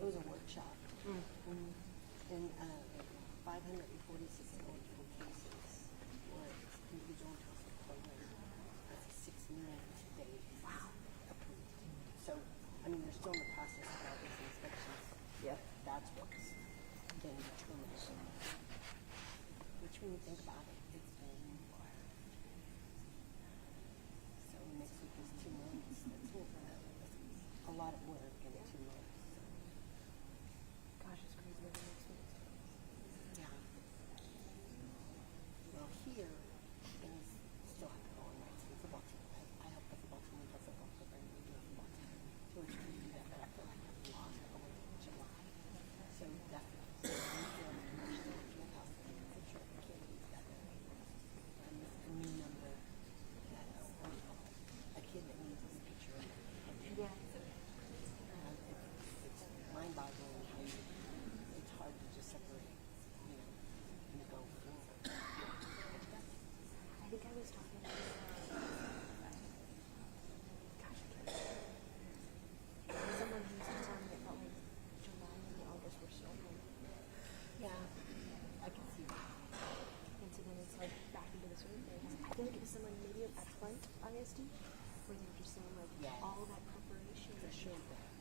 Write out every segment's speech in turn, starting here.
It was a workshop. And 546 eligible cases was individual intensive program. 6 million to date. Wow. Approved. So, I mean, they're still in the process of all these inspections. Yeah. That's what's been determined. Which, when you think about it, it's been required. So next week is 2 months. That's a lot of work in 2 months. Gosh, it's crazy. Yeah. Well, here, things still have to go on right. So the football team, I help the football team with the football program. We do a football team. So we're trying to do that, but I feel like I've lost going in July. So definitely, so we feel the commercial field house and the picture of the kid who's got a new number that's a kid that needs this picture of it. Yeah. It's mind-boggling how it's hard to just separate, and go forward. I think I was talking to someone who was telling me it felt like July and August were so long. Yeah, I can see that. And so then it's like back into the swing thing. I feel like it was someone maybe at Hunt ISD where they were just saying like all that preparation. For sure.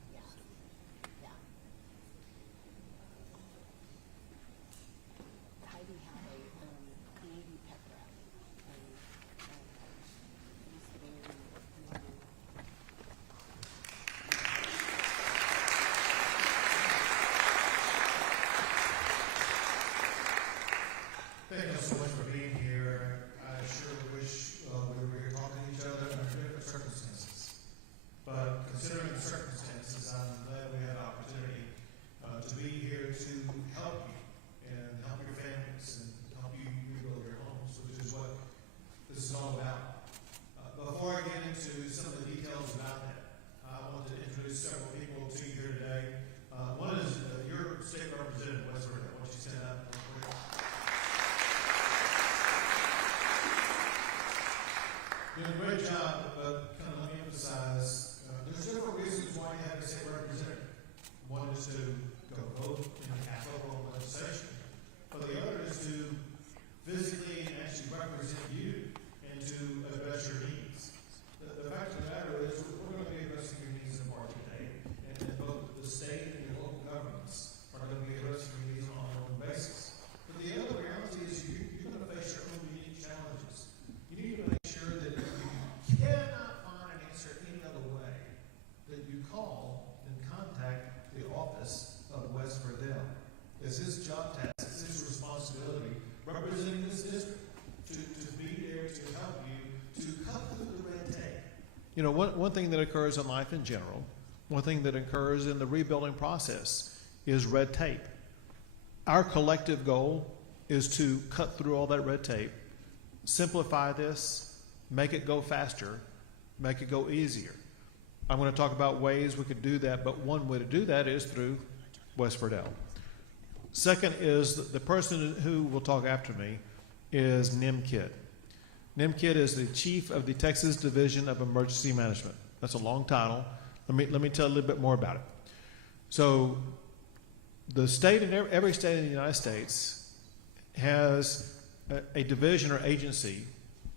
Yeah. Yeah. Heidi had a community pep rally. And it was very moving. Thank you so much for being here. I sure wish we were here talking to each other under different circumstances. But considering the circumstances, I'm glad we had an opportunity to be here to help you and help your families and help you rebuild your homes, which is what this is all about. Before I get into some of the details about that, I want to introduce several people to you here today. One is your state representative, Westford. I want you to stand up real quick. Doing a great job, but kind of let me emphasize, there's several reasons why you have a state representative. One is to go vote in the Capitol on legislation, but the other is to physically and actually represent you and to address your needs. The fact of the matter is, we're going to be addressing your needs in part today, and both the state and your local governments are going to be addressing your needs on an ongoing basis. But the other reality is you're going to face your own unique challenges. You need to make sure that if you cannot find an answer any other way, that you call and contact the office of West Verdell. It's his job task, it's his responsibility, representing this district, to be there to help you, to cut through the red tape. You know, one thing that occurs in life in general, one thing that occurs in the rebuilding process is red tape. Our collective goal is to cut through all that red tape, simplify this, make it go faster, make it go easier. I'm going to talk about ways we could do that, but one way to do that is through West Verdell. Second is the person who will talk after me is Nim Kidd. Nim Kidd is the chief of the Texas Division of Emergency Management. That's a long title. Let me tell you a little bit more about it. So the state and every state in the United States has a division or agency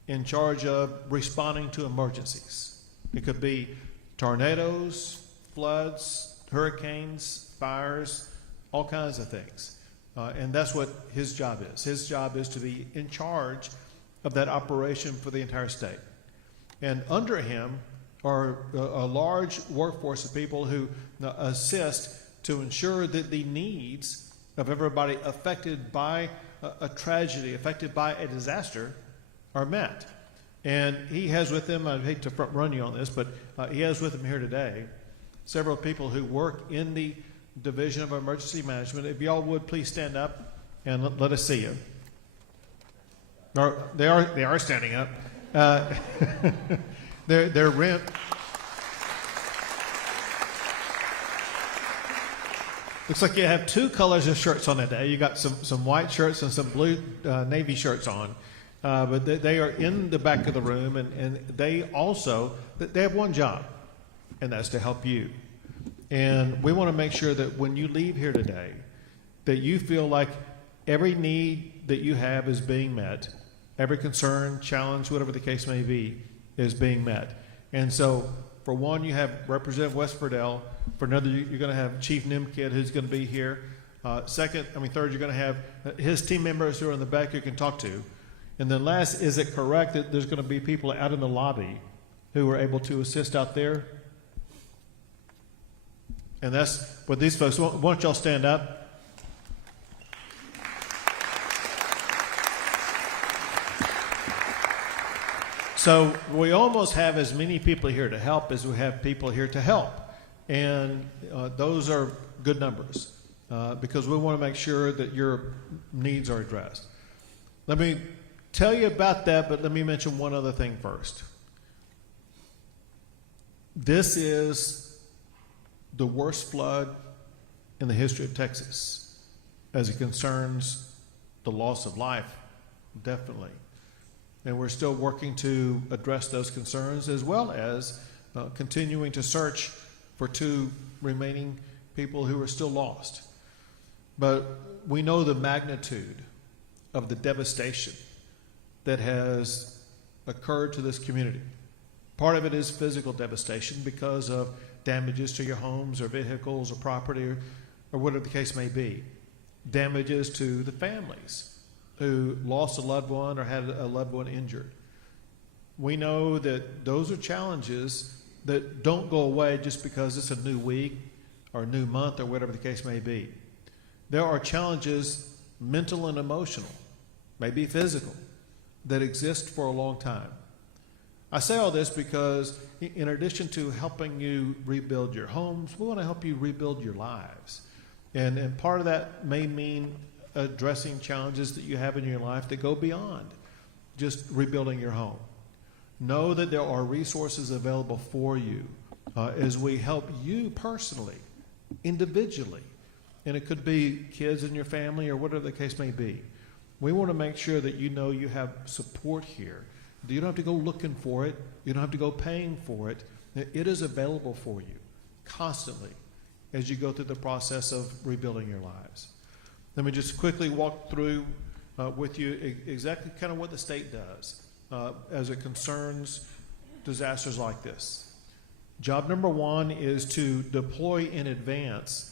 in charge of responding to emergencies. It could be tornadoes, floods, hurricanes, fires, all kinds of things. And that's what his job is. His job is to be in charge of that operation for the entire state. And under him are a large workforce of people who assist to ensure that the needs of everybody affected by a tragedy, affected by a disaster, are met. And he has with him, I hate to front run you on this, but he has with him here today several people who work in the Division of Emergency Management. If y'all would please stand up and let us see you. They are standing up. They're rent. Looks like you have two colors of shirts on that day. You got some white shirts and some blue navy shirts on. But they are in the back of the room, and they also, they have one job, and that's to help you. And we want to make sure that when you leave here today, that you feel like every need that you have is being met, every concern, challenge, whatever the case may be, is being met. And so, for one, you have Representative West Friedel. For another, you're going to have Chief Nimkid, who's going to be here. Third, you're going to have his team members who are in the back you can talk to. And then last, is it correct that there's going to be people out in the lobby who are able to assist out there? And that's what these folks, why don't y'all stand up? So we almost have as many people here to help as we have people here to help. And those are good numbers because we want to make sure that your needs are addressed. Let me tell you about that, but let me mention one other thing first. This is the worst flood in the history of Texas as it concerns the loss of life, definitely. And we're still working to address those concerns as well as continuing to search for 2 remaining people who are still lost. But we know the magnitude of the devastation that has occurred to this community. Part of it is physical devastation because of damages to your homes or vehicles or property or whatever the case may be. Damages to the families who lost a loved one or had a loved one injured. We know that those are challenges that don't go away just because it's a new week or a new month or whatever the case may be. There are challenges, mental and emotional, maybe physical, that exist for a long time. I say all this because in addition to helping you rebuild your homes, we want to help you rebuild your lives. And part of that may mean addressing challenges that you have in your life that go beyond just rebuilding your home. Know that there are resources available for you as we help you personally, individually. And it could be kids in your family or whatever the case may be. We want to make sure that you know you have support here. You don't have to go looking for it. You don't have to go paying for it. It is available for you constantly as you go through the process of rebuilding your lives. Let me just quickly walk through with you exactly kind of what the state does as it concerns disasters like this. Job number 1 is to deploy in advance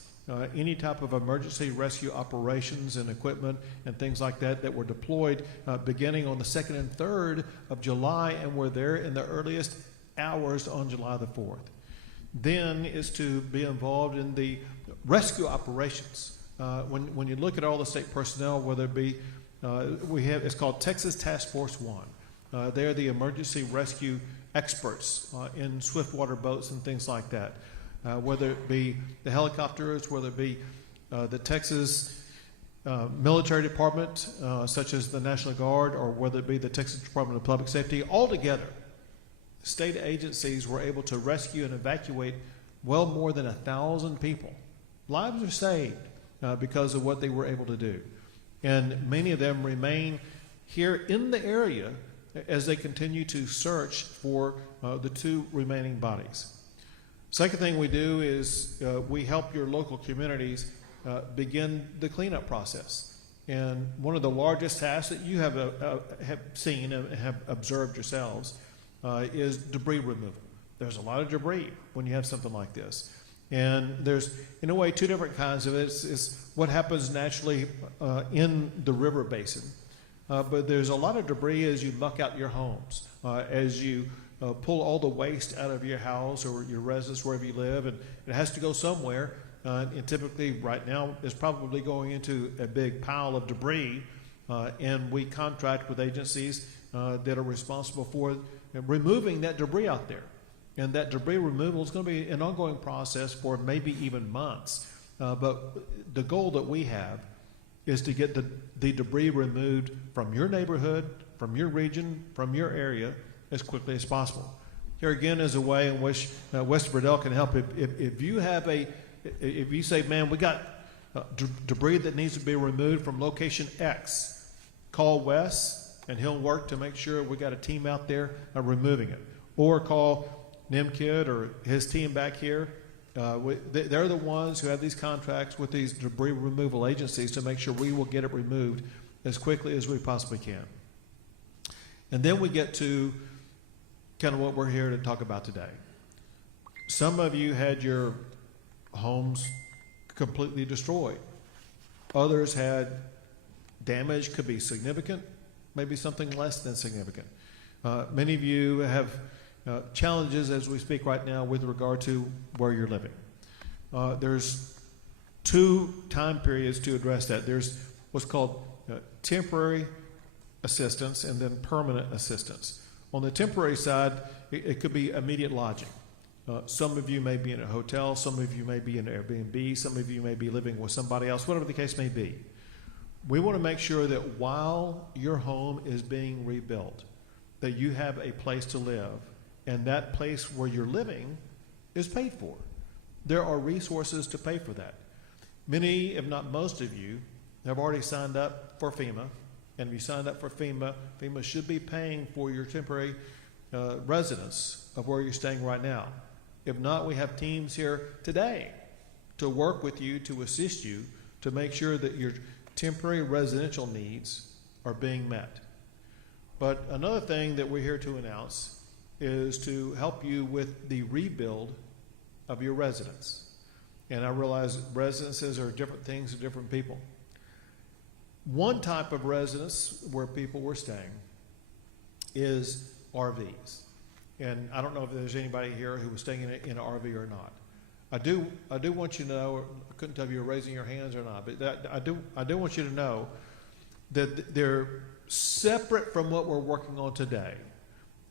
any type of emergency rescue operations and equipment and things like that that were deployed beginning on the 2nd and 3rd of July and were there in the earliest hours on July the 4th. Then is to be involved in the rescue operations. When you look at all the state personnel, whether it be, it's called Texas Task Force 1. They're the emergency rescue experts in swiftwater boats and things like that. Whether it be the helicopters, whether it be the Texas military department, such as the National Guard, or whether it be the Texas Department of Public Safety, altogether, state agencies were able to rescue and evacuate well more than 1,000 people. Lives are saved because of what they were able to do. And many of them remain here in the area as they continue to search for the 2 remaining bodies. Second thing we do is we help your local communities begin the cleanup process. And one of the largest tasks that you have seen and have observed yourselves is debris removal. There's a lot of debris when you have something like this. And there's, in a way, 2 different kinds of it. It's what happens naturally in the river basin. But there's a lot of debris as you muck out your homes, as you pull all the waste out of your house or your residence, wherever you live, and it has to go somewhere. And typically, right now, it's probably going into a big pile of debris, and we contract with agencies that are responsible for removing that debris out there. And that debris removal is going to be an ongoing process for maybe even months. But the goal that we have is to get the debris removed from your neighborhood, from your region, from your area, as quickly as possible. Here again is a way in which West Friedel can help. If you have if you say, man, we got debris that needs to be removed from location X, call Wes and he'll work to make sure we got a team out there removing it. Or call Nimkid or his team back here They're the ones who have these contracts with these debris removal agencies to make sure we will get it removed as quickly as we possibly can. And then we get to kind of what we're here to talk about today. Some of you had your homes completely destroyed. Others had damage, could be significant, maybe something less than significant. Many of you have challenges as we speak right now with regard to where you're living. There's two time periods to address that. There's what's called temporary assistance and then permanent assistance. On the temporary side, it could be immediate lodging. Some of you may be in a hotel, some of you may be in an Airbnb, some of you may be living with somebody else, whatever the case may be. We want to make sure that while your home is being rebuilt, that you have a place to live, and that place where you're living is paid for. There are resources to pay for that. Many, if not most of you, have already signed up for FEMA, and if you signed up for FEMA, FEMA should be paying for your temporary residence of where you're staying right now. If not, we have teams here today to work with you, to assist you, to make sure that your temporary residential needs are being met. But another thing that we're here to announce is to help you with the rebuild of your residence. And I realize residences are different things to different people. One type of residence where people were staying is RVs. And I don't know if there's anybody here who was staying in an RV or not. I do want you to know, I couldn't tell if you were raising your hands or not, but I do want you to know that they're separate from what we're working on today.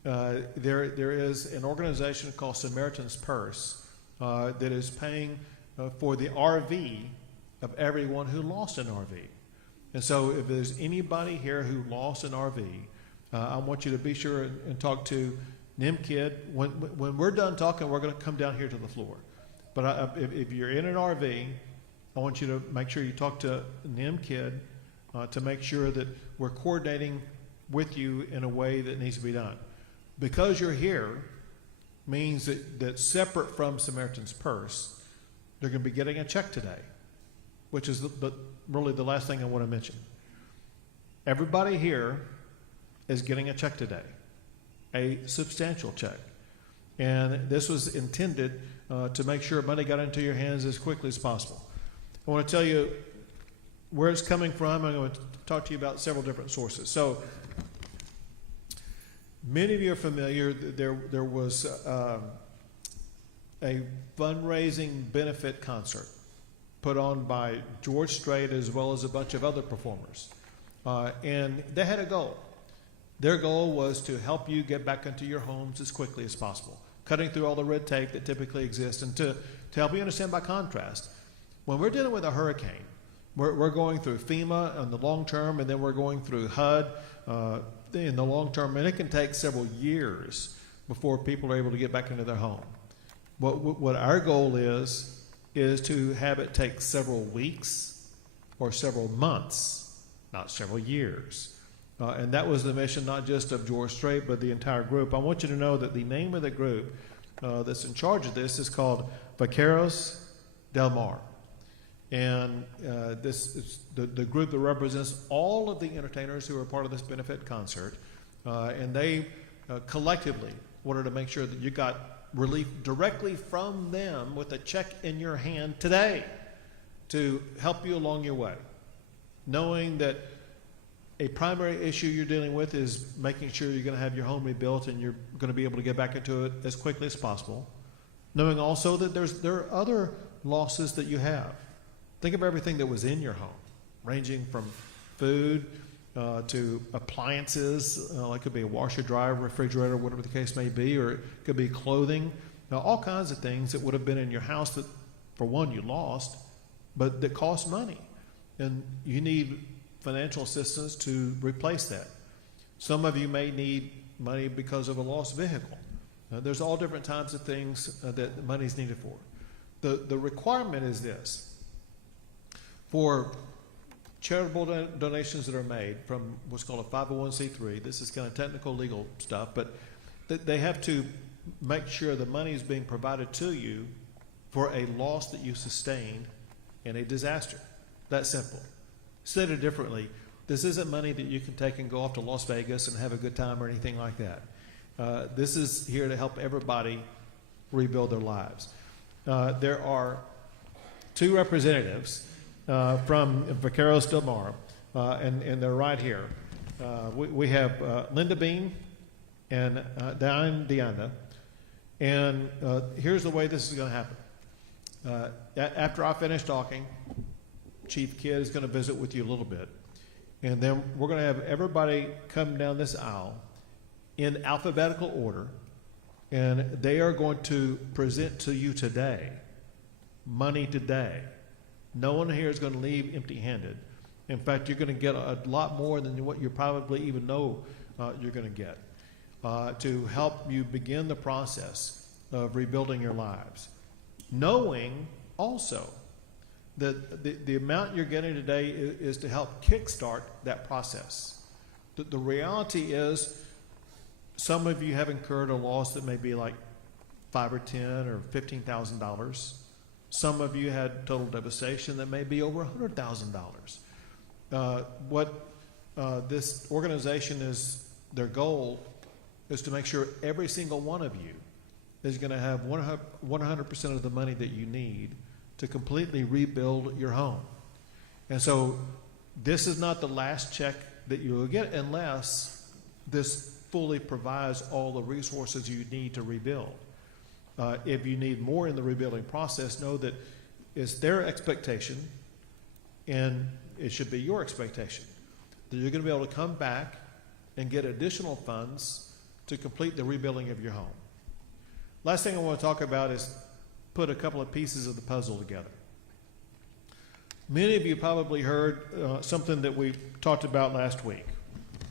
There is an organization called Samaritan's Purse that is paying for the RV of everyone who lost an RV. And so if there's anybody here who lost an RV, I want you to be sure and talk to NIMKID. When we're done talking, we're going to come down here to the floor. But if you're in an RV, I want you to make sure you talk to NIMKID to make sure that we're coordinating with you in a way that needs to be done. Because you're here means that separate from Samaritan's Purse, they're going to be getting a check today, which is really the last thing I want to mention. Everybody here is getting a check today, a substantial check. And this was intended to make sure money got into your hands as quickly as possible. I want to tell you where it's coming from. I'm going to talk to you about several different sources. So many of you are familiar. There was a fundraising benefit concert put on by George Strait as well as a bunch of other performers. And they had a goal. Their goal was to help you get back into your homes as quickly as possible, cutting through all the red tape that typically exists. And to help you understand by contrast, when we're dealing with a hurricane, we're going through FEMA in the long term, and then we're going through HUD in the long term, and it can take several years before people are able to get back into their home. What our goal is to have it take several weeks or several months, not several years. And that was the mission not just of George Strait, but the entire group. I want you to know that the name of the group that's in charge of this is called Vaqueros del Mar. And this is the group that represents all of the entertainers who are part of this benefit concert. And they collectively wanted to make sure that you got relief directly from them with a check in your hand today to help you along your way, knowing that a primary issue you're dealing with is making sure you're going to have your home rebuilt and you're going to be able to get back into it as quickly as possible, knowing also that there are other losses that you have. Think of everything that was in your home, ranging from food to appliances, like it could be a washer, dryer, refrigerator, whatever the case may be, or it could be clothing. Now, all kinds of things that would have been in your house that, for one, you lost, but that cost money. And you need financial assistance to replace that. Some of you may need money because of a lost vehicle. There's all different types of things that money is needed for. The requirement is this. For charitable donations that are made from what's called a 501c3, this is kind of technical legal stuff, but they have to make sure the money is being provided to you for a loss that you sustained in a disaster. That simple. Stated differently, this isn't money that you can take and go off to Las Vegas and have a good time or anything like that. This is here to help everybody rebuild their lives. There are two representatives from Vaqueros Del Mar, and they're right here. We have Linda Bean and Diane Deanda. And here's the way this is going to happen. After I finish talking, Chief Kidd is going to visit with you a little bit. And then we're going to have everybody come down this aisle in alphabetical order. And they are going to present to you today money today. No one here is going to leave empty-handed. In fact, you're going to get a lot more than what you probably even know you're going to get to help you begin the process of rebuilding your lives. Knowing also that the amount you're getting today is to help kickstart that process. The reality is some of you have incurred a loss that may be like $5 or $10 or $15,000. Some of you had total devastation that may be over $100,000. What this organization is, their goal is to make sure every single one of you is going to have 100% of the money that you need to completely rebuild your home. And so this is not the last check that you will get unless this fully provides all the resources you need to rebuild. If you need more in the rebuilding process, know that it's their expectation, and it should be your expectation, that you're going to be able to come back and get additional funds to complete the rebuilding of your home. Last thing I want to talk about is put a couple of pieces of the puzzle together. Many of you probably heard something that we talked about last week.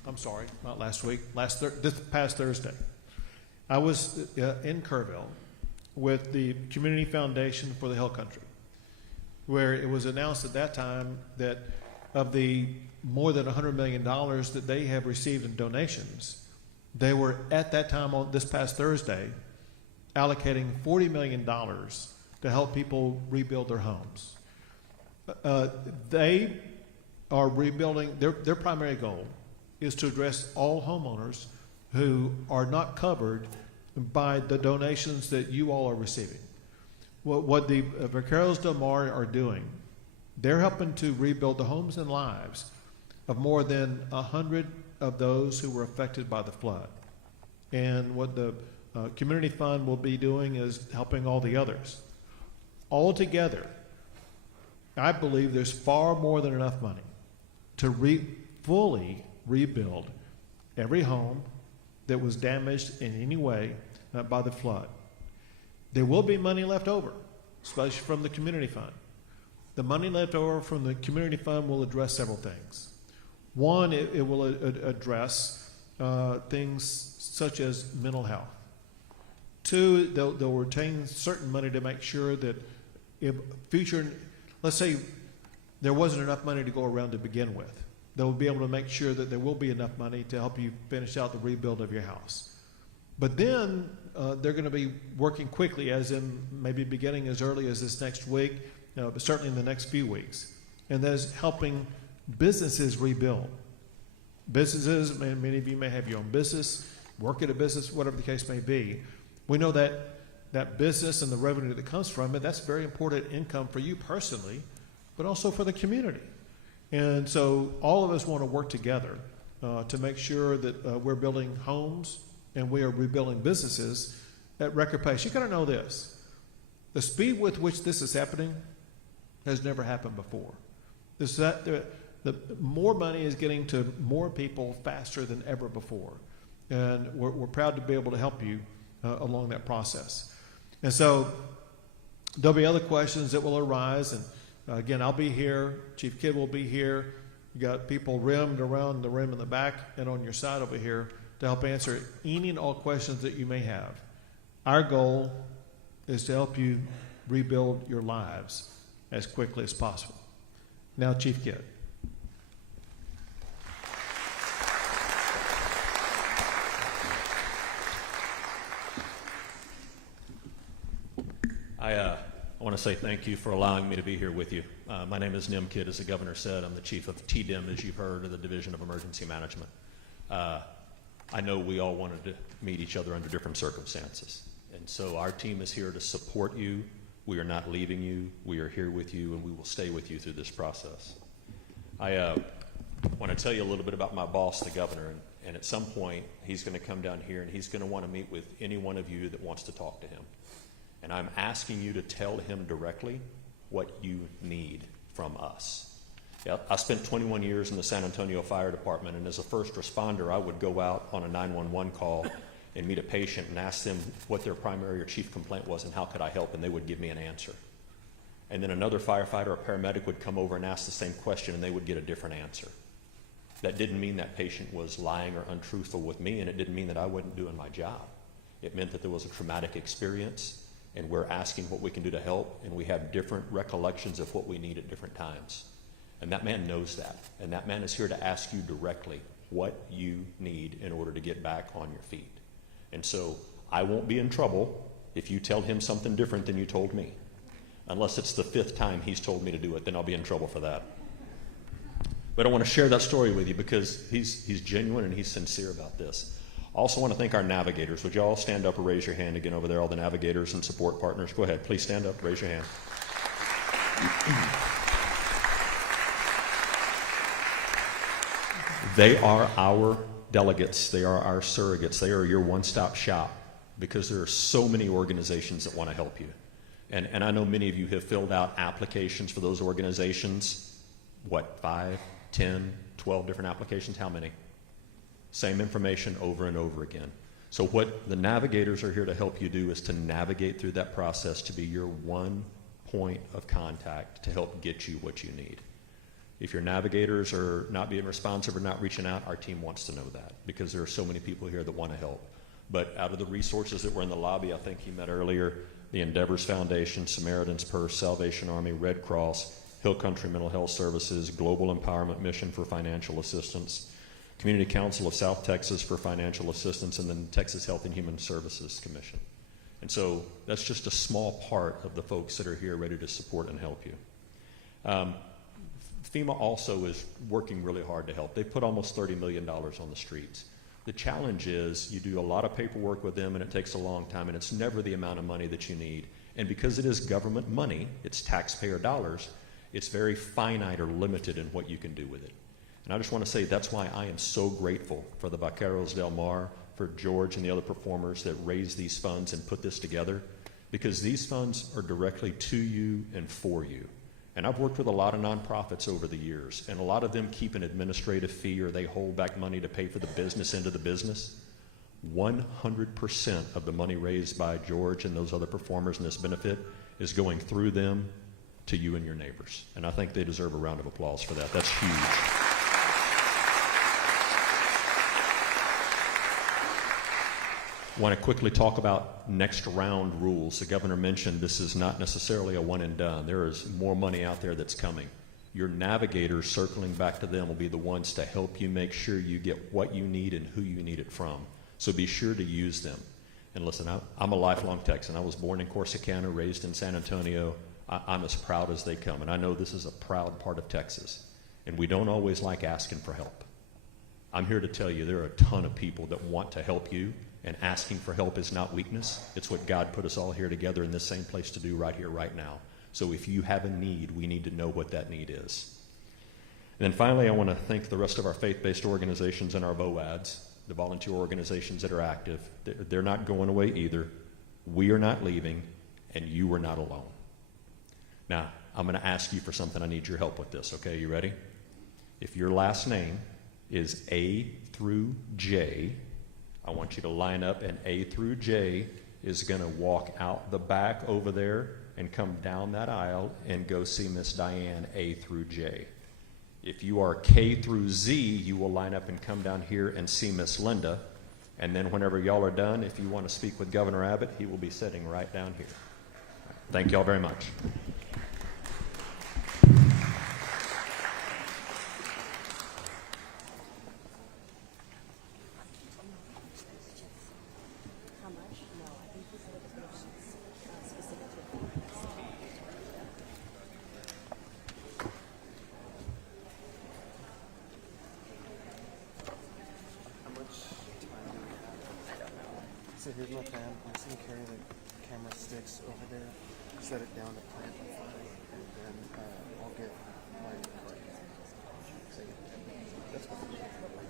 I'm sorry, not last week, this past Thursday. I was in Kerrville with the Community Foundation for the Hill Country, where it was announced at that time that of the more than $100 million that they have received in donations, they were at that time on this past Thursday allocating $40 million to help people rebuild their homes. They are rebuilding, their primary goal is to address all homeowners who are not covered by the donations that you all are receiving. What the Vaqueros Del Mar are doing, they're helping to rebuild the homes and lives of more than 100 of those who were affected by the flood. And what the Community Fund will be doing is helping all the others. Altogether, I believe there's far more than enough money to fully rebuild every home that was damaged in any way by the flood. There will be money left over, especially from the Community Fund. The money left over from the Community Fund will address several things. One, it will address things such as mental health. Two, they'll retain certain money to make sure that if future, let's say there wasn't enough money to go around to begin with, they'll be able to make sure that there will be enough money to help you finish out the rebuild of your house. But then they're going to be working quickly, as in maybe beginning as early as this next week, but certainly in the next few weeks. And that is helping businesses rebuild. Businesses, many of you may have your own business, work at a business, whatever the case may be. We know that business and the revenue that comes from it, that's very important income for you personally, but also for the community. And so all of us want to work together to make sure that we're building homes and we are rebuilding businesses at record pace. You got to know this. The speed with which this is happening has never happened before. The more money is getting to more people faster than ever before. And we're proud to be able to help you along that process. And so there'll be other questions that will arise. And again, I'll be here. Chief Kidd will be here. You got people rimmed around the rim in the back and on your side over here to help answer any and all questions that you may have. Our goal is to help you rebuild your lives as quickly as possible. Now, Chief Kidd. I want to say thank you for allowing me to be here with you. My name is Nim Kidd, as the governor said. I'm the chief of TDIM, as you've heard, of the Division of Emergency Management. I know we all wanted to meet each other under different circumstances. And so our team is here to support you. We are not leaving you. We are here with you, and we will stay with you through this process. I want to tell you a little bit about my boss, the governor, and at some point, he's going to come down here, and he's going to want to meet with any one of you that wants to talk to him. And I'm asking you to tell him directly what you need from us. Yeah, I spent 21 years in the San Antonio Fire Department, and as a first responder, I would go out on a 911 call and meet a patient and ask them what their primary or chief complaint was and how could I help, and they would give me an answer. And then another firefighter or paramedic would come over and ask the same question, and they would get a different answer. That didn't mean that patient was lying or untruthful with me, and it didn't mean that I wasn't doing my job. It meant that there was a traumatic experience, and we're asking what we can do to help, and we have different recollections of what we need at different times. And that man knows that, and that man is here to ask you directly what you need in order to get back on your feet. And so I won't be in trouble if you tell him something different than you told me. Unless it's the 5th time he's told me to do it, then I'll be in trouble for that. But I want to share that story with you because he's genuine and he's sincere about this. I also want to thank our navigators. Would you all stand up or raise your hand again over there, all the navigators and support partners? Go ahead, please stand up, raise your hand. They are our delegates. They are our surrogates. They are your one-stop shop because there are so many organizations that want to help you. And I know many of you have filled out applications for those organizations. What, 5, 10, 12 different applications? How many? Same information over and over again. So what the navigators are here to help you do is to navigate through that process to be your one point of contact to help get you what you need. If your navigators are not being responsive or not reaching out, our team wants to know that because there are so many people here that want to help. But out of the resources that were in the lobby, I think you met earlier, the Endeavors Foundation, Samaritan's Purse, Salvation Army, Red Cross, Hill Country Mental Health Services, Global Empowerment Mission for Financial Assistance, Community Council of South Texas for Financial Assistance, and then Texas Health and Human Services Commission. And so that's just a small part of the folks that are here ready to support and help you. FEMA also is working really hard to help. They put almost $30 million on the streets. The challenge is you do a lot of paperwork with them and it takes a long time and it's never the amount of money that you need. And because it is government money, it's taxpayer dollars, it's very finite or limited in what you can do with it. And I just want to say that's why I am so grateful for the Vaqueros Del Mar, for George and the other performers that raised these funds and put this together, because these funds are directly to you and for you. And I've worked with a lot of nonprofits over the years, and a lot of them keep an administrative fee or they hold back money to pay for the business end of the business. 100% of the money raised by George and those other performers in this benefit is going through them to you and your neighbors. And I think they deserve a round of applause for that. That's huge. I want to quickly talk about next round rules. The governor mentioned this is not necessarily a one and done. There is more money out there that's coming. Your navigators circling back to them will be the ones to help you make sure you get what you need and who you need it from. So be sure to use them. And listen, I'm a lifelong Texan. I was born in Corsicana, raised in San Antonio. I'm as proud as they come. And I know this is a proud part of Texas. And we don't always like asking for help. I'm here to tell you there are a ton of people that want to help you. And asking for help is not weakness. It's what God put us all here together in this same place to do right here, right now. So if you have a need, we need to know what that need is. And then finally, I want to thank the rest of our faith-based organizations and our VOADs, the volunteer organizations that are active. They're not going away either. We are not leaving, and you are not alone. Now, I'm going to ask you for something. I need your help with this, okay? You ready? If your last name is A through J, I want you to line up, and A through J is going to walk out the back over there and come down that aisle and go see Miss Diane, A through J. If you are K through Z, you will line up and come down here and see Miss Linda. And then whenever y'all are done, if you want to speak with Governor Abbott, he will be sitting right down here. Thank y'all very much. How much? No, I think he said it was specific to here's my plan. I'm just gonna carry the camera sticks over there, set it down to plant the flag, and then I'll get my card. That's what I'm doing.